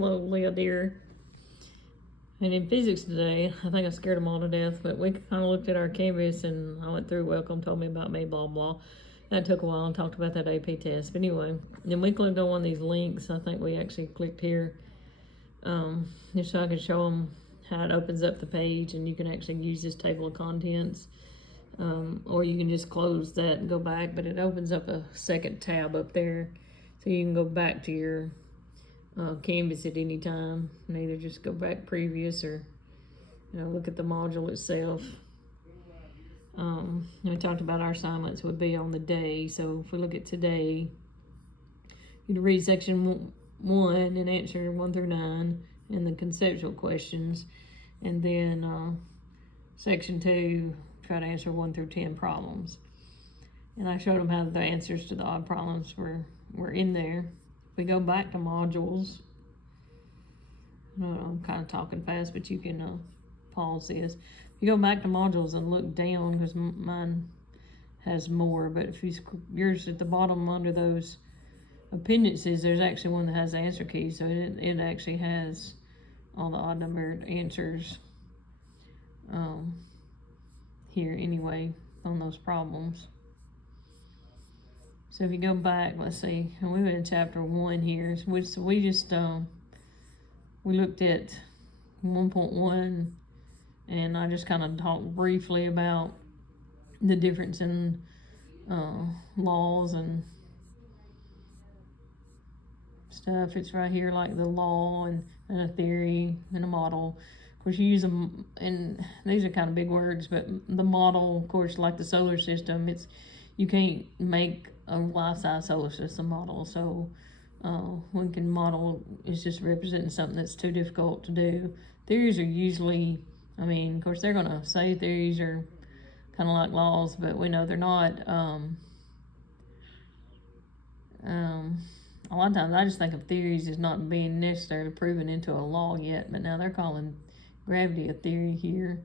Hello, Leah dear. And in physics today, I think I scared them all to death, but we kind of looked at our canvas and I went through welcome, told me about me, blah, blah. That took a while and talked about that AP test. But anyway, then we clicked on one of these links. I think we actually clicked here just so I could show them how it opens up the page and you can actually use this table of contents. Or you can just close that and go back, but it opens up a second tab up there. So you can go back to your Canvas at any time and either just go back previous or look at the module itself. We talked about our assignments would be on the day, so if we look at today, you'd read section 1 and answer 1 through 9 and the conceptual questions, and then section 2 try to answer 1 through 10 problems. And I showed them how the answers to the odd problems were in there. We go back to modules. I'm kind of talking fast, but you can pause this. If you go back to modules and look down, because mine has more, but if yours at the bottom under those appendices, there's actually one that has the answer key, so it actually has all the odd numbered answers here anyway on those problems. So if you go back, let's see, we were in chapter 1 here. So we just, we looked at 1.1, and I just kind of talked briefly about the difference in laws and stuff. It's right here, like the law and a theory and a model. Of course, you use them, and these are kind of big words, but the model, of course, like the solar system, you can't make a life-size solar system model, so one can model is just representing something that's too difficult to do. Theories are usually, of course, they're gonna say theories are kind of like laws, but we know they're not. A lot of times I just think of theories as not being necessarily proven into a law yet, but now they're calling gravity a theory here,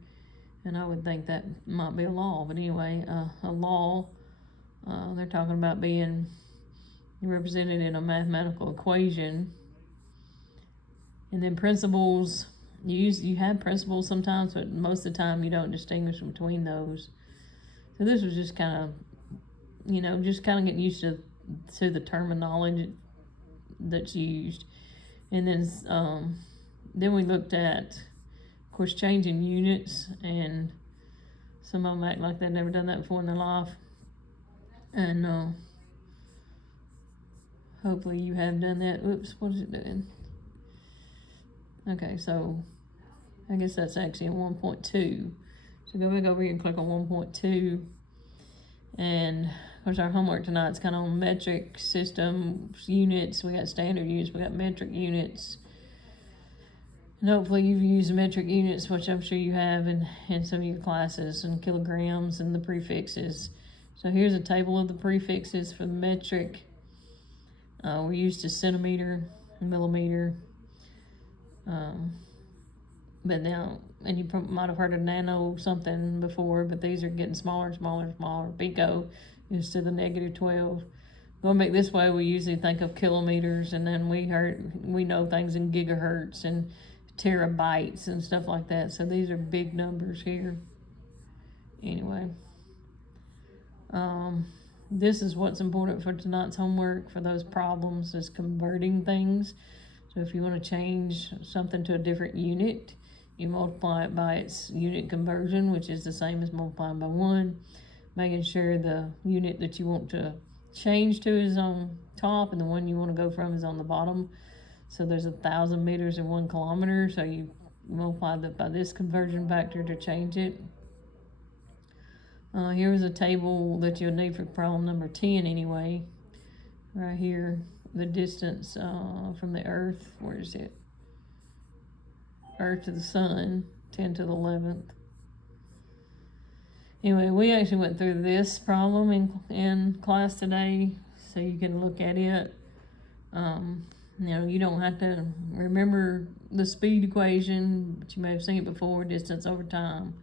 and I would think that might be a law. But anyway, a law, they're talking about being represented in a mathematical equation. And then principles, you have principles sometimes, but most of the time you don't distinguish between those. So this was just kind of, just kind of getting used to the terminology that's used. And then we looked at, of course, changing units, and some of them act like they've never done that before in their life. And hopefully you have done that. Oops, what is it doing? Okay, so I guess that's actually in 1.2. So go back over here and click on 1.2. And of course, our homework tonight's kind of on metric systems, units. We got standard units, we got metric units. And hopefully you've used metric units, which I'm sure you have in some of your classes, and kilograms and the prefixes. So here's a table of the prefixes for the metric. We're used to centimeter, millimeter. But now, and you might have heard of nano something before, but these are getting smaller and smaller and smaller. Pico is to the -12. Going back this way, we usually think of kilometers, and then we know things in gigahertz and terabytes and stuff like that. So these are big numbers here. Anyway. This is what's important for tonight's homework for those problems, is converting things. So if you want to change something to a different unit, you multiply it by its unit conversion, which is the same as multiplying by 1, making sure the unit that you want to change to is on top and the one you want to go from is on the bottom. So there's 1,000 meters in 1 kilometer, so you multiply that by this conversion factor to change it. Here's a table that you'll need for problem number 10 anyway. Right here, the distance from the Earth, where is it? Earth to the sun, 10 to the 11th. Anyway, we actually went through this problem in class today, so you can look at it. You don't have to remember the speed equation, but you may have seen it before, distance over time.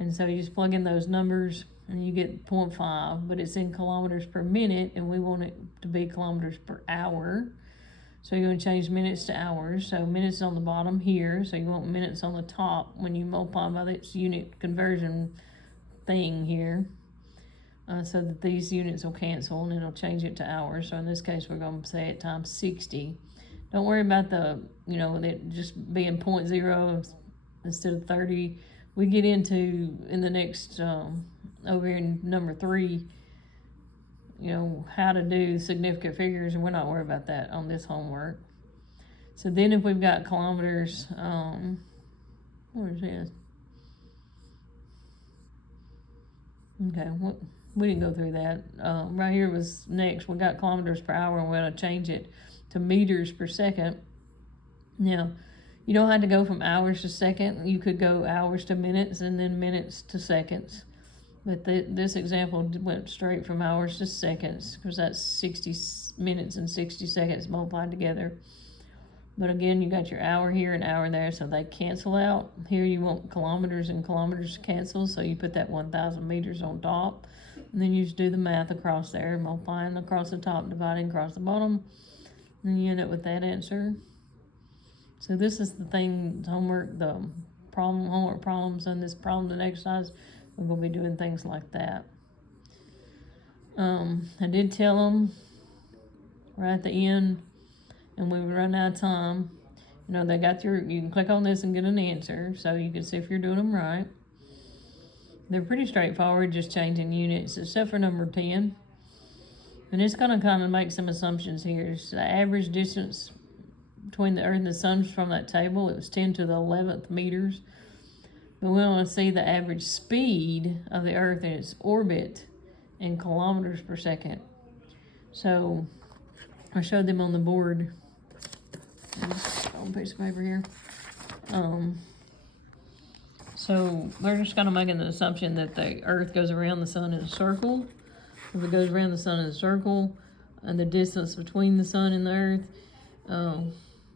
And so you just plug in those numbers and you get 0.5, but it's in kilometers per minute, and we want it to be kilometers per hour. So you're going to change minutes to hours. So minutes on the bottom here. So you want minutes on the top when you multiply by this unit conversion thing here. So that these units will cancel, and it'll change it to hours. So in this case, we're going to say it times 60. Don't worry about the, it just being 0.0 instead of 30. We get into, in the next, over here in number 3, how to do significant figures, and we're not worried about that on this homework. So then if we've got kilometers, where is this? Okay, we didn't go through that. Right here was next. We got kilometers per hour, and we're going to change it to meters per second. Now, you don't have to go from hours to second. You could go hours to minutes and then minutes to seconds. But this example went straight from hours to seconds, because that's 60 minutes and 60 seconds multiplied together. But again, you got your hour here and hour there, so they cancel out. Here you want kilometers and kilometers to cancel, so you put that 1,000 meters on top. And then you just do the math across there, multiplying across the top, dividing across the bottom. And you end up with that answer. So this is the thing, homework, the homework problems, and this problem and exercise. We're going to be doing things like that. I did tell them right at the end, and we were running out of time. They got you can click on this and get an answer, so you can see if you're doing them right. They're pretty straightforward, just changing units, except for number 10. And it's going to kind of make some assumptions here. So the average distance between the Earth and the Sun from that table, it was 10 to the 11th meters. But we want to see the average speed of the Earth in its orbit in kilometers per second. So I showed them on the board. On a piece of paper here. So they're just kind of making the assumption that the Earth goes around the Sun in a circle. If it goes around the Sun in a circle, and the distance between the Sun and the Earth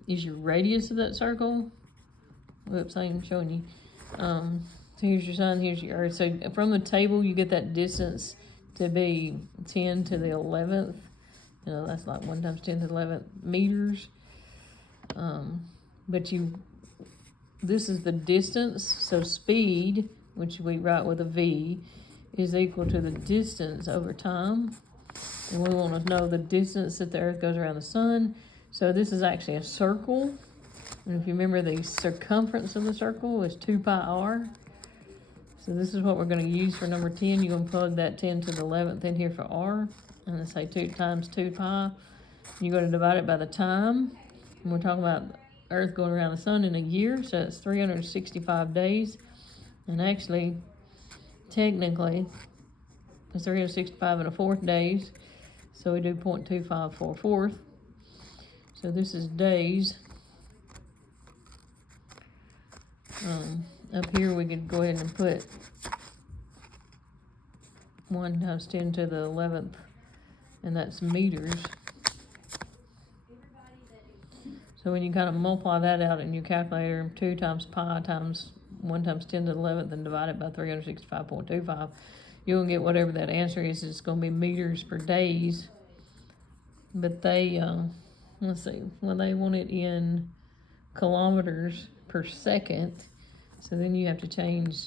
is your radius of that circle. Whoops, I'm showing you. So here's your Sun, here's your Earth. So from the table, you get that distance to be 10 to the 11th. That's like 1 times 10 to the 11th meters. But this is the distance, so speed, which we write with a V, is equal to the distance over time. And we want to know the distance that the Earth goes around the Sun. So this is actually a circle. And if you remember, the circumference of the circle is 2 pi r. So this is what we're going to use for number 10. You're going to plug that 10 to the 11th in here for r. And let's say 2 times 2 pi. You're going to divide it by the time. And we're talking about Earth going around the Sun in a year, so it's 365 days. And actually, technically, it's 365 and a fourth days. So we do 0.25 for a fourth. So this is days. Up here we could go ahead and put 1 times 10 to the 11th, and that's meters. So when you kind of multiply that out in your calculator, 2 times pi times 1 times 10 to the 11th and divide it by 365.25, you're going to get whatever that answer is. It's going to be meters per days. But they, let's see, well, they want it in kilometers per second. So then you have to change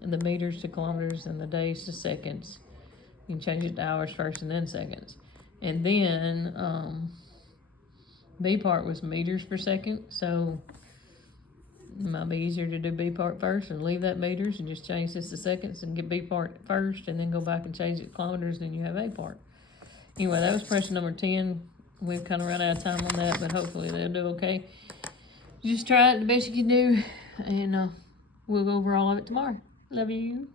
the meters to kilometers and the days to seconds. You can change it to hours first and then seconds. And then, B part was meters per second, so it might be easier to do B part first and leave that meters and just change this to seconds and get B part first and then go back and change it to kilometers, then you have A part. Anyway, that was question number 10. We've kind of run out of time on that, but hopefully they'll do okay. Just try it the best you can do, and we'll go over all of it tomorrow. Love you.